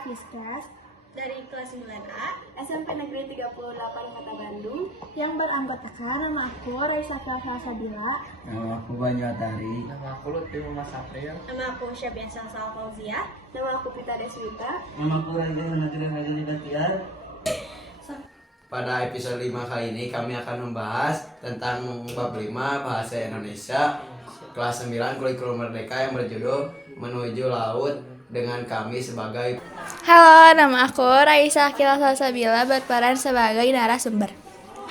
Fiskes dari kelas 9A SMP Negeri 38 Kota Bandung yang beranggotakan nama aku Raisa Salsabila. Nama aku Banyu Atari. Nama aku Lutfi Muhammad Sapril. nama aku Syabian Salsal Fauzia. Nama aku Pita Deswita. Nama aku Reza Hanadira Hajani Batiar. Pada episode 5 kali ini kami akan membahas tentang bab 5 Bahasa Indonesia kelas 9 Kurikulum Merdeka yang berjudul Menuju Laut dengan kami sebagai. Halo, nama aku Raisa Salsabila berperan sebagai narasumber.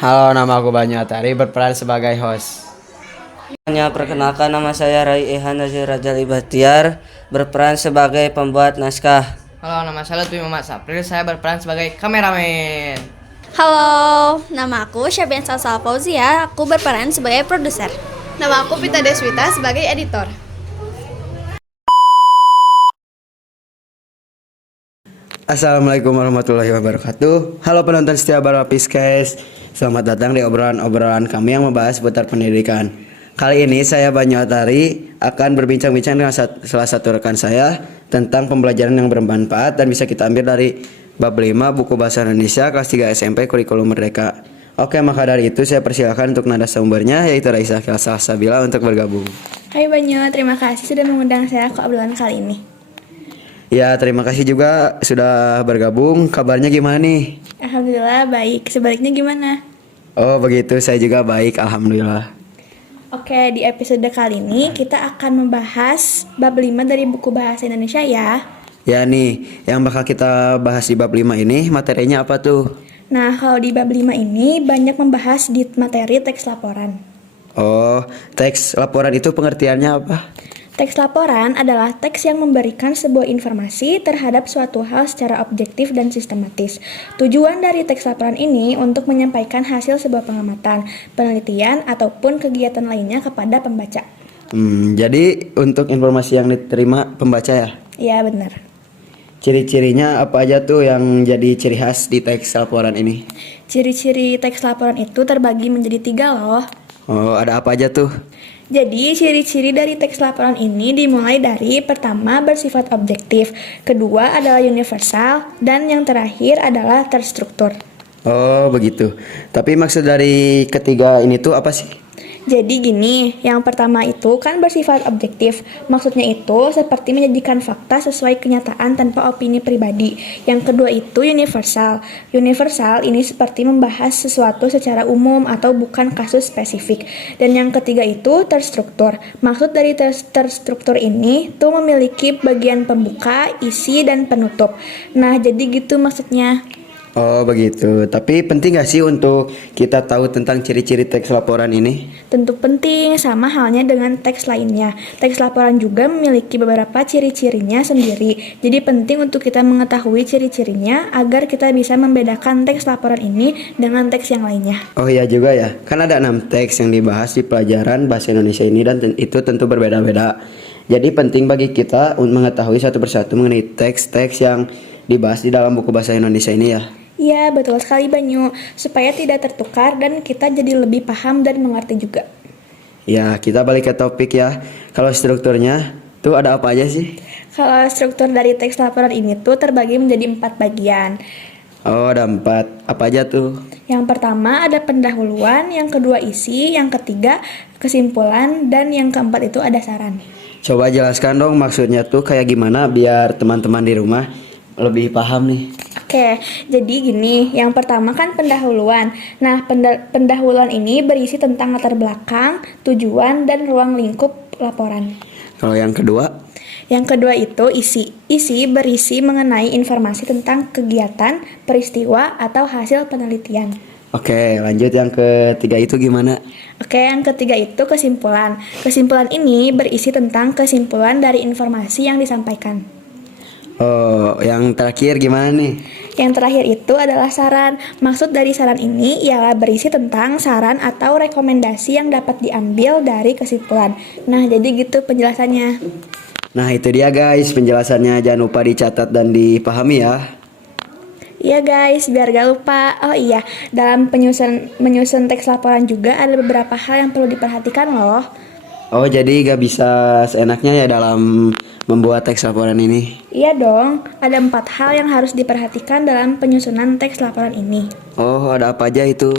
Halo, nama aku Banyu Atari berperan sebagai host. Perkenalkan, nama saya Rai Ehan Nazir Rajali Batiar berperan sebagai pembuat naskah. Halo, nama saya Lutfi Muhammad Sapril. Saya berperan sebagai kameramen. Halo, nama aku Syabian Salsal Fauzia. Aku berperan sebagai produser. Nama aku Pita Deswita sebagai editor. Assalamualaikum warahmatullahi wabarakatuh. Halo penonton setia Barwa Fiskes. Selamat datang di obrolan-obrolan kami yang membahas seputar pendidikan. Kali ini saya Banyu Atari akan berbincang-bincang dengan salah satu rekan saya tentang pembelajaran yang bermanfaat dan bisa kita ambil dari bab 5 buku bahasa Indonesia kelas 3 SMP Kurikulum Merdeka. Oke, maka dari itu saya persilakan untuk narasumbernya yaitu Raisa Salsabila untuk bergabung. Hai Banyu, terima kasih sudah mengundang saya ke obrolan kali ini. Ya, terima kasih juga sudah bergabung. Kabarnya gimana nih? Alhamdulillah baik, sebaliknya gimana? Oh begitu, saya juga baik, alhamdulillah. Oke, di episode kali ini kita akan membahas bab 5 dari buku bahasa Indonesia ya. Ya nih, yang bakal kita bahas di bab 5 ini materinya apa tuh? Nah, kalau di bab 5 ini banyak membahas di materi teks laporan. Oh, teks laporan itu pengertiannya apa? Teks laporan adalah teks yang memberikan sebuah informasi terhadap suatu hal secara objektif dan sistematis. Tujuan dari teks laporan ini untuk menyampaikan hasil sebuah pengamatan, penelitian, ataupun kegiatan lainnya kepada pembaca. Jadi untuk informasi yang diterima pembaca ya? Ya, benar. Ciri-cirinya apa aja tuh yang jadi ciri khas di teks laporan ini? Ciri-ciri teks laporan itu terbagi menjadi 3 loh. Oh, ada apa aja tuh? Jadi, ciri-ciri dari teks laporan ini dimulai dari pertama bersifat objektif, kedua adalah universal, dan yang terakhir adalah terstruktur. Oh, begitu. Tapi maksud dari ketiga ini tuh apa sih? Jadi gini, yang pertama itu kan bersifat objektif. Maksudnya itu seperti menyajikan fakta sesuai kenyataan tanpa opini pribadi. Yang kedua itu universal. Universal ini seperti membahas sesuatu secara umum atau bukan kasus spesifik. Dan yang ketiga itu terstruktur. Maksud dari terstruktur ini tuh memiliki bagian pembuka, isi, dan penutup. Nah, jadi gitu maksudnya. Oh begitu, tapi penting gak sih untuk kita tahu tentang ciri-ciri teks laporan ini? Tentu penting, sama halnya dengan teks lainnya. Teks laporan juga memiliki beberapa ciri-cirinya sendiri. Jadi penting untuk kita mengetahui ciri-cirinya agar kita bisa membedakan teks laporan ini dengan teks yang lainnya. Oh iya juga ya, kan ada 6 teks yang dibahas di pelajaran bahasa Indonesia ini dan itu tentu berbeda-beda. Jadi penting bagi kita untuk mengetahui satu persatu mengenai teks-teks yang dibahas di dalam buku bahasa Indonesia ini ya. Iya, betul sekali Banyu. Supaya tidak tertukar dan kita jadi lebih paham dan mengerti juga. Ya, kita balik ke topik ya. Kalau strukturnya tuh ada apa aja sih? Kalau struktur dari teks laporan ini tuh terbagi menjadi 4 bagian. Oh, ada 4. Apa aja tuh? Yang pertama ada pendahuluan, yang kedua isi, yang ketiga kesimpulan, dan yang keempat itu ada saran. Coba jelaskan dong maksudnya tuh kayak gimana biar teman-teman di rumah lebih paham nih. Oke, jadi gini, yang pertama kan pendahuluan. Nah, pendahuluan ini berisi tentang latar belakang, tujuan, dan ruang lingkup laporan. Kalau yang kedua? Yang kedua itu isi. Isi berisi mengenai informasi tentang kegiatan, peristiwa, atau hasil penelitian. Oke, lanjut yang ketiga itu gimana? Oke, yang ketiga itu kesimpulan. Kesimpulan ini berisi tentang kesimpulan dari informasi yang disampaikan. Oh, yang terakhir gimana nih? Yang terakhir itu adalah saran. Maksud dari saran ini ialah berisi tentang saran atau rekomendasi yang dapat diambil dari kesimpulan. Nah, jadi gitu penjelasannya. Nah, itu dia guys penjelasannya. Jangan lupa dicatat dan dipahami ya. Iya guys, biar gak lupa. Oh iya, dalam menyusun teks laporan juga ada beberapa hal yang perlu diperhatikan loh. Oh, jadi gak bisa seenaknya ya dalam membuat teks laporan ini. Iya dong, ada 4 hal yang harus diperhatikan dalam penyusunan teks laporan ini. Oh, ada apa aja itu?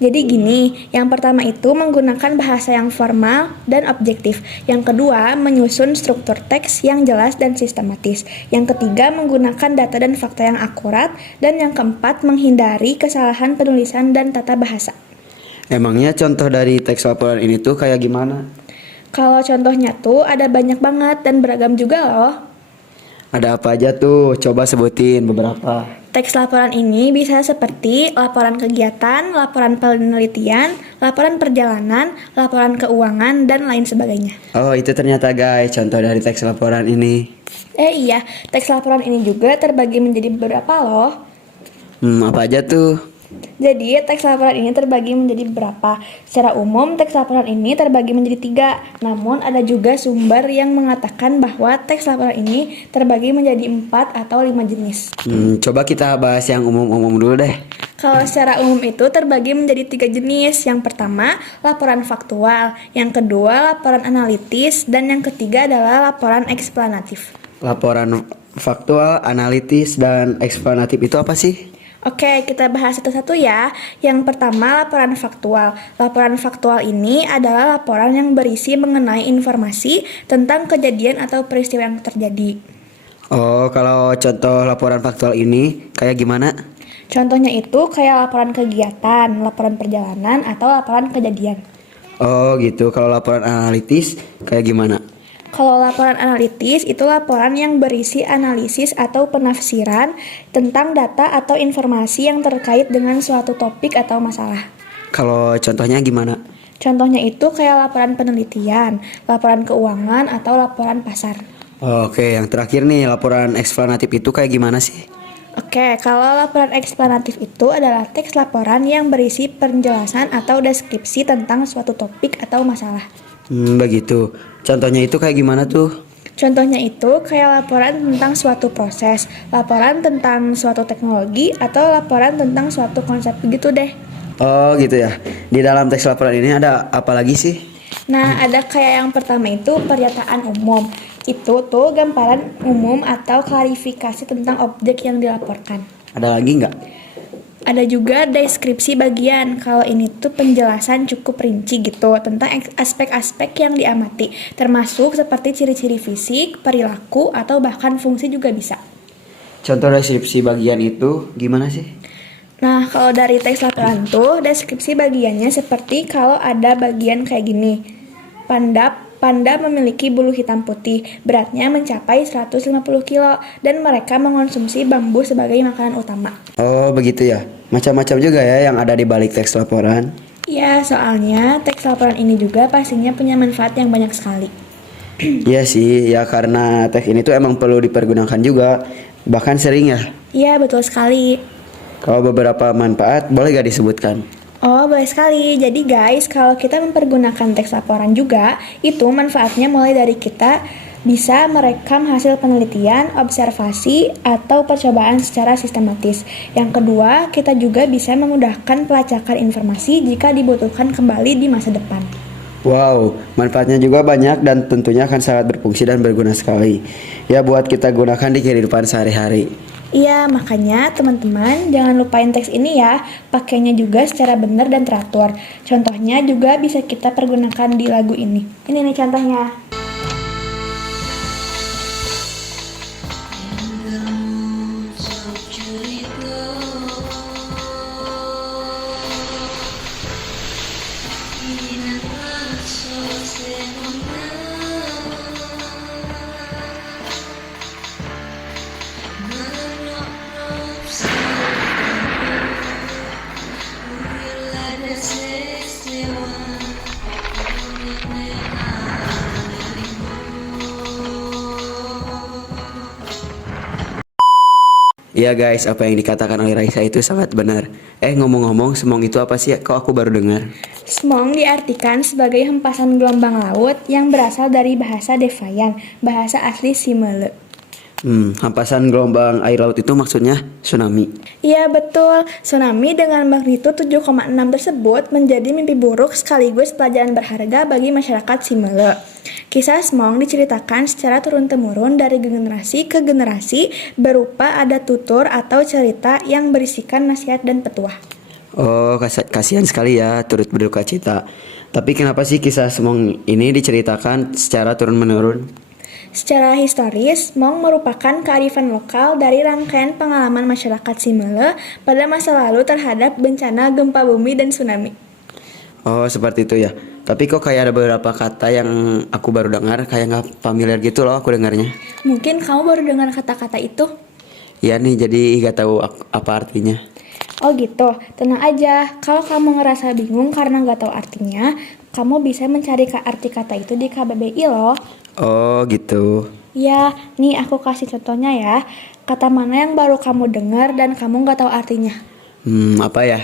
Jadi gini, yang pertama itu menggunakan bahasa yang formal dan objektif. Yang kedua, menyusun struktur teks yang jelas dan sistematis. Yang ketiga, menggunakan data dan fakta yang akurat. Dan yang keempat, menghindari kesalahan penulisan dan tata bahasa. Emangnya contoh dari teks laporan ini tuh kayak gimana? Kalau contohnya tuh ada banyak banget dan beragam juga loh. Ada apa aja tuh? Coba sebutin beberapa. Teks laporan ini bisa seperti laporan kegiatan, laporan penelitian, laporan perjalanan, laporan keuangan, dan lain sebagainya. Oh, itu ternyata guys contoh dari teks laporan ini. Iya, teks laporan ini juga terbagi menjadi beberapa loh. Apa aja tuh? Jadi, teks laporan ini terbagi menjadi beberapa. Secara umum, teks laporan ini terbagi menjadi 3. Namun, ada juga sumber yang mengatakan bahwa teks laporan ini terbagi menjadi 4 atau 5 jenis. Coba kita bahas yang umum-umum dulu deh. Kalau secara umum itu terbagi menjadi 3 jenis. Yang pertama, laporan faktual. Yang kedua, laporan analitis. Dan yang ketiga adalah laporan eksplanatif. Laporan faktual, analitis, dan eksplanatif itu apa sih? Oke, kita bahas satu-satu ya. Yang pertama, laporan faktual. Laporan faktual ini adalah laporan yang berisi mengenai informasi tentang kejadian atau peristiwa yang terjadi. Oh, kalau contoh laporan faktual ini kayak gimana? Contohnya itu kayak laporan kegiatan, laporan perjalanan, atau laporan kejadian. Oh gitu, kalau laporan analitis kayak gimana? Kalau laporan analitis itu laporan yang berisi analisis atau penafsiran tentang data atau informasi yang terkait dengan suatu topik atau masalah. Kalau contohnya gimana? Contohnya itu kayak laporan penelitian, laporan keuangan, atau laporan pasar. Oke, yang terakhir nih, laporan eksplanatif itu kayak gimana sih? Oke, kalau laporan eksplanatif itu adalah teks laporan yang berisi penjelasan atau deskripsi tentang suatu topik atau masalah. Begitu. Contohnya itu kayak gimana tuh? Contohnya itu kayak laporan tentang suatu proses, laporan tentang suatu teknologi, atau laporan tentang suatu konsep gitu deh. Oh gitu ya. Di dalam teks laporan ini ada apa lagi sih? Nah, ada kayak yang pertama itu pernyataan umum. Itu tuh gambaran umum atau klarifikasi tentang objek yang dilaporkan. Ada lagi nggak? Ada juga deskripsi bagian. Kalau ini tuh penjelasan cukup rinci gitu tentang aspek-aspek yang diamati, termasuk seperti ciri-ciri fisik, perilaku, atau bahkan fungsi juga bisa. Contoh deskripsi bagian itu gimana sih? Nah, kalau dari teks laporan tuh deskripsi bagiannya seperti kalau ada bagian kayak gini. Panda memiliki bulu hitam putih, beratnya mencapai 150 kilo, dan mereka mengonsumsi bambu sebagai makanan utama. Oh begitu ya. Macam-macam juga ya yang ada di balik teks laporan. Ya, soalnya teks laporan ini juga pastinya punya manfaat yang banyak sekali. Iya sih, ya karena teks ini tuh emang perlu dipergunakan juga. Bahkan sering ya. Iya, betul sekali. Kalau beberapa manfaat boleh gak disebutkan? Oh, boleh sekali. Jadi guys, kalau kita mempergunakan teks laporan juga, itu manfaatnya mulai dari kita bisa merekam hasil penelitian, observasi, atau percobaan secara sistematis. Yang kedua, kita juga bisa memudahkan pelacakan informasi jika dibutuhkan kembali di masa depan. Wow, manfaatnya juga banyak dan tentunya akan sangat berfungsi dan berguna sekali. Ya buat kita gunakan di kehidupan sehari-hari. Iya, makanya teman-teman jangan lupain teks ini ya. Pakainya juga secara benar dan teratur. Contohnya juga bisa kita pergunakan di lagu ini. Ini nih contohnya. Iya guys, apa yang dikatakan oleh Raisa itu sangat benar. Ngomong-ngomong, semong itu apa sih? Kok aku baru dengar? Smong diartikan sebagai hempasan gelombang laut yang berasal dari bahasa Devayan, bahasa asli Simele. Hampasan gelombang air laut itu maksudnya tsunami. Iya betul, tsunami dengan magnitud 7,6 tersebut menjadi mimpi buruk sekaligus pelajaran berharga bagi masyarakat Simele. Kisah Semong diceritakan secara turun-temurun dari generasi ke generasi berupa ada tutur atau cerita yang berisikan nasihat dan petuah. Oh, kasihan sekali ya turut berduka cita. Tapi kenapa sih kisah Semong ini diceritakan secara turun-menurun? Secara historis, Mong merupakan kearifan lokal dari rangkaian pengalaman masyarakat Simele pada masa lalu terhadap bencana gempa bumi dan tsunami. Oh, seperti itu ya. Tapi kok kayak ada beberapa kata yang aku baru dengar, kayak nggak familiar gitu loh aku dengarnya. Mungkin kamu baru dengar kata-kata itu? Ya nih, jadi nggak tahu apa artinya. Oh gitu, tenang aja. Kalau kamu ngerasa bingung karena nggak tahu artinya, kamu bisa mencari arti kata itu di KBBI loh. Oh gitu. Ya, nih aku kasih contohnya ya. Kata mana yang baru kamu dengar dan kamu nggak tahu artinya? Apa ya?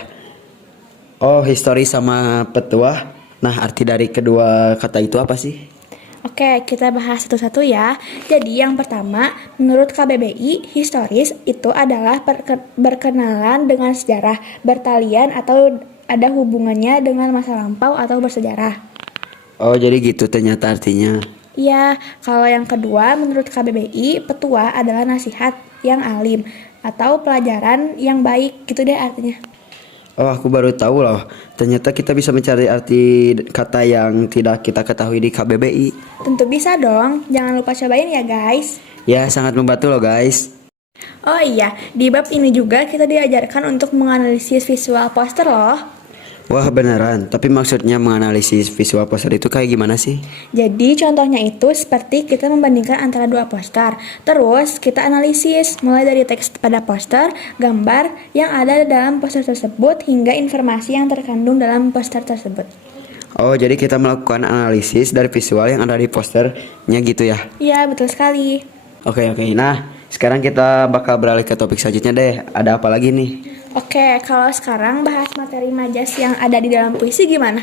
Oh, histori sama petuah. Nah, arti dari kedua kata itu apa sih? Oke, kita bahas satu-satu ya. Jadi yang pertama, menurut KBBI, historis itu adalah berkenalan dengan sejarah, bertalian atau ada hubungannya dengan masa lampau atau bersejarah. Oh, jadi gitu ternyata artinya. Ya, kalau yang kedua, menurut KBBI, petuah adalah nasihat yang alim atau pelajaran yang baik, gitu deh artinya. Oh, aku baru tahu loh. Ternyata kita bisa mencari arti kata yang tidak kita ketahui di KBBI. Tentu bisa dong, jangan lupa cobain ya guys. Ya, sangat membantu loh guys. Oh iya, di bab ini juga kita diajarkan untuk menganalisis visual poster loh. Wah, beneran. Tapi maksudnya menganalisis visual poster itu kayak gimana sih? Jadi contohnya itu seperti kita membandingkan antara dua poster. Terus kita analisis mulai dari teks pada poster, gambar yang ada dalam poster tersebut hingga informasi yang terkandung dalam poster tersebut. Oh, jadi kita melakukan analisis dari visual yang ada di posternya gitu ya? Iya, betul sekali. Oke. Nah, sekarang kita bakal beralih ke topik selanjutnya deh. Ada apa lagi nih? Oke, kalau sekarang bahas materi majas yang ada di dalam puisi gimana?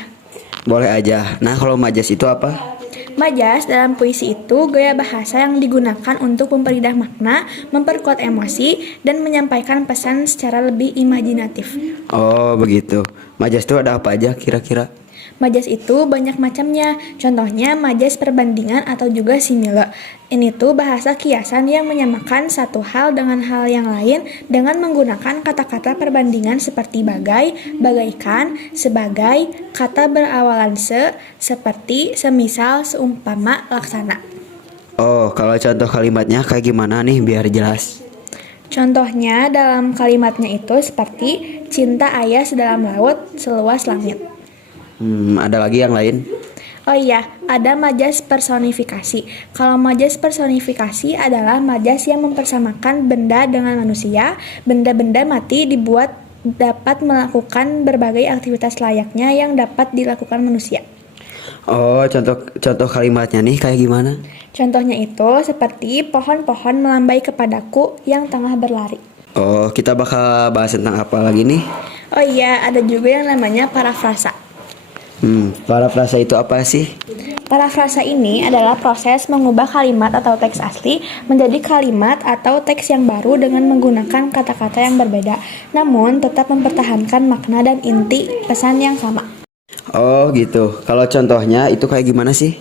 Boleh aja. Nah, kalau majas itu apa? Majas dalam puisi itu gaya bahasa yang digunakan untuk memperindah makna, memperkuat emosi, dan menyampaikan pesan secara lebih imajinatif. Oh, begitu. Majas itu ada apa aja kira-kira? Majas itu banyak macamnya, contohnya majas perbandingan atau juga simile. Ini tuh bahasa kiasan yang menyamakan satu hal dengan hal yang lain dengan menggunakan kata-kata perbandingan seperti bagai, bagaikan, sebagai, kata berawalan seperti, semisal, seumpama, laksana. Oh, kalau contoh kalimatnya kayak gimana nih biar jelas? Contohnya dalam kalimatnya itu seperti cinta ayah sedalam laut, seluas langit. Ada lagi yang lain? Oh iya, ada majas personifikasi. Kalau majas personifikasi adalah majas yang mempersamakan benda dengan manusia. Benda-benda mati dibuat dapat melakukan berbagai aktivitas layaknya yang dapat dilakukan manusia. Oh, contoh kalimatnya nih kayak gimana? Contohnya itu seperti pohon-pohon melambai kepadaku yang tengah berlari. Oh, kita bakal bahas tentang apa lagi nih? Oh iya, ada juga yang namanya parafrasa. Parafrasa itu apa sih? Parafrasa ini adalah proses mengubah kalimat atau teks asli menjadi kalimat atau teks yang baru dengan menggunakan kata-kata yang berbeda, namun tetap mempertahankan makna dan inti pesan yang sama. Oh gitu. Kalau contohnya itu kayak gimana sih?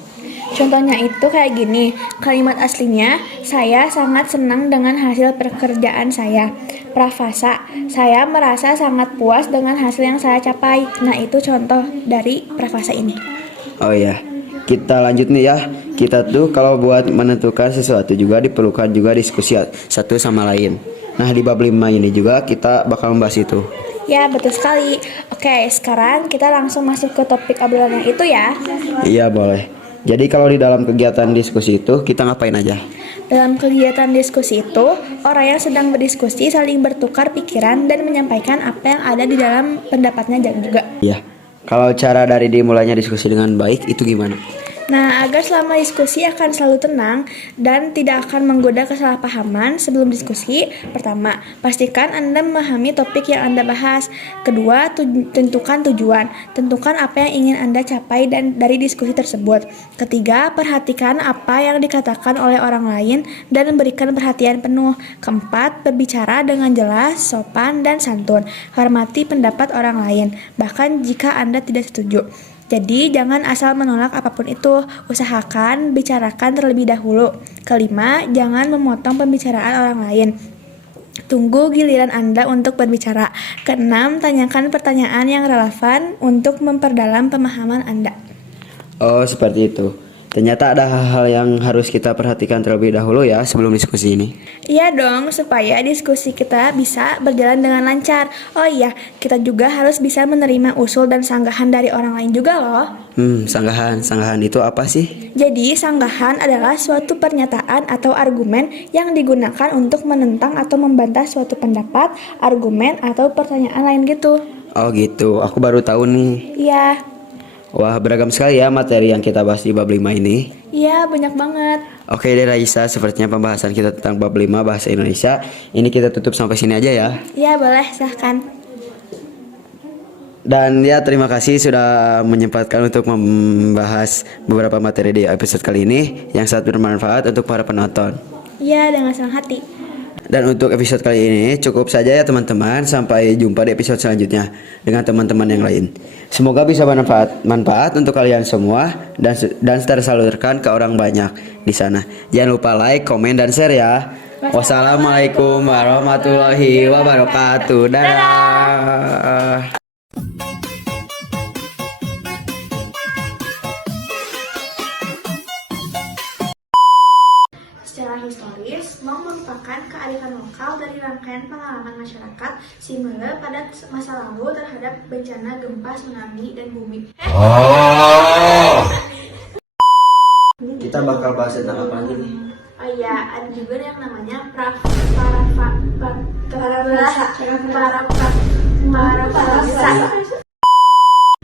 Contohnya itu kayak gini, kalimat aslinya, saya sangat senang dengan hasil pekerjaan saya. Prafasa, saya merasa sangat puas dengan hasil yang saya capai. Nah itu contoh dari prafasa ini. Oh ya, kita lanjut nih ya. Kita tuh kalau buat menentukan sesuatu juga diperlukan juga diskusi satu sama lain. Nah di bab 5 ini juga kita bakal membahas itu. Ya betul sekali. Oke, sekarang kita langsung masuk ke topik obrolan yang itu ya. Iya boleh. Jadi kalau di dalam kegiatan diskusi itu kita ngapain aja? Dalam kegiatan diskusi itu, orang yang sedang berdiskusi saling bertukar pikiran dan menyampaikan apa yang ada di dalam pendapatnya juga. Iya. Kalau cara dari dimulainya diskusi dengan baik itu gimana? Nah, agar selama diskusi akan selalu tenang dan tidak akan menggoda kesalahpahaman sebelum diskusi, pertama, pastikan Anda memahami topik yang Anda bahas. Kedua, tentukan tujuan. Tentukan apa yang ingin Anda capai dan dari diskusi tersebut. Ketiga, perhatikan apa yang dikatakan oleh orang lain dan berikan perhatian penuh. Keempat, berbicara dengan jelas, sopan, dan santun. Hormati pendapat orang lain, bahkan jika Anda tidak setuju. Jadi, jangan asal menolak apapun itu, usahakan bicarakan terlebih dahulu. Kelima, jangan memotong pembicaraan orang lain. Tunggu giliran Anda untuk berbicara. Keenam, tanyakan pertanyaan yang relevan untuk memperdalam pemahaman Anda. Oh, seperti itu. Ternyata ada hal-hal yang harus kita perhatikan terlebih dahulu ya sebelum diskusi ini. Iya dong, supaya diskusi kita bisa berjalan dengan lancar. Oh iya, kita juga harus bisa menerima usul dan sanggahan dari orang lain juga loh. Sanggahan itu apa sih? Jadi, sanggahan adalah suatu pernyataan atau argumen yang digunakan untuk menentang atau membantah suatu pendapat, argumen, atau pertanyaan lain gitu. Oh gitu, aku baru tahu nih. Iya, Wah, beragam sekali ya materi yang kita bahas di bab 5 ini. iya banyak banget. Oke deh Raisa, sepertinya pembahasan kita tentang bab 5 bahasa Indonesia ini kita tutup sampai sini aja ya. Iya, boleh, silahkan. Dan ya terima kasih sudah menyempatkan untuk membahas beberapa materi di episode kali ini yang sangat bermanfaat untuk para penonton. Iya, dengan senang hati. Dan untuk episode kali ini cukup saja ya teman-teman. Sampai jumpa di episode selanjutnya dengan teman-teman yang lain. Semoga bisa bermanfaat untuk kalian semua dan tersalurkan ke orang banyak di sana. Jangan lupa like, komen, dan share ya. Wassalamualaikum warahmatullahi wabarakatuh. Dadah. Secara historis, Mong merupakan kearifan lokal dari rangkaian pengalaman masyarakat Simele pada masa lalu terhadap bencana gempa, tsunami, dan bumi. Kita bakal bahas tentang apa lagi nih? Oh iya, ada juga yang namanya parafrasa.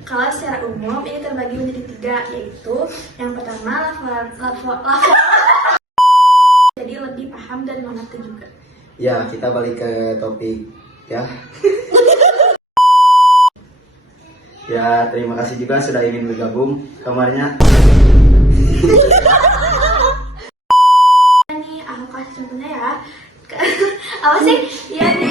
Kalau secara umum ini terbagi menjadi 3, yaitu yang pertama lafal jadi lebih paham dan mengerti juga. Ya, kita balik ke topik ya. Ya, terima kasih juga sudah ingin bergabung. Kamarnya Nih, aku kasih contohnya ya. Apa sih? Iya nih.